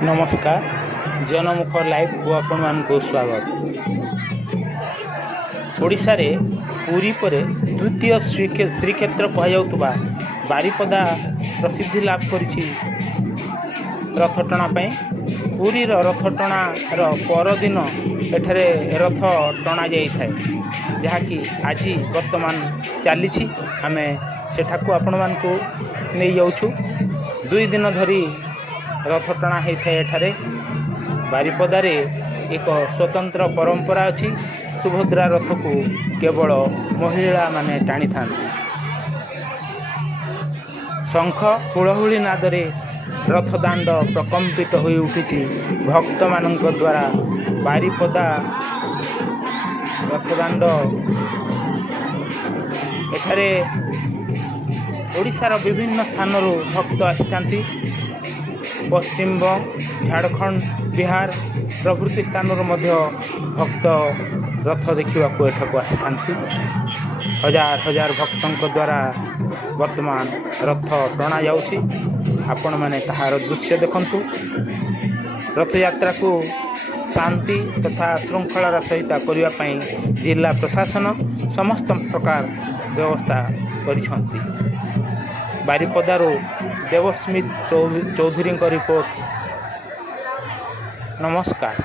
नमस्कार जनमुख लाइव को आपण मानक स्वागत। ओडिशा रे पुरी परे द्वितीय श्रीक्षेत्र कहुवा बारिपदा प्रसिद्धि लाभ करिछि रथ टणा पाई। पुरी रथ टणार परदिन एठारे रथ टणा जाइए जहाँकि आज वर्तमान चली आमे सेठाकू आपण मानकू नहीं जाऊँ। 2 दिन धरी रथ टणा होता है। एठारे बारिपदारे एक स्वतंत्र परंपरा अच्छी। सुभद्रा रथ को केवल महिला माने टाणी था। शंख हुलहुली नादरे रथदाण्ड प्रकम्पित हो उठी भक्त मान द्वारा। बारिपदा रथदाण्ड एठारे ओडिशार विभिन्न स्थानों भक्त आसी पश्चिमबंग झारखंड बिहार प्रभृति स्थानों भक्त रथ देखा एठाक आसी। हजार हजार भक्तों द्वारा वर्तमान रथ टणा जाऊँगी। आपण मैंने ताहार दृश्य देखंतु। रथ यात्रा को शांति तथा श्रृंखलार सहित करने जिला प्रशासन समस्त प्रकार व्यवस्था करिसंती। बारिपदारू देवस्मित चौधरी का रिपोर्ट। नमस्कार।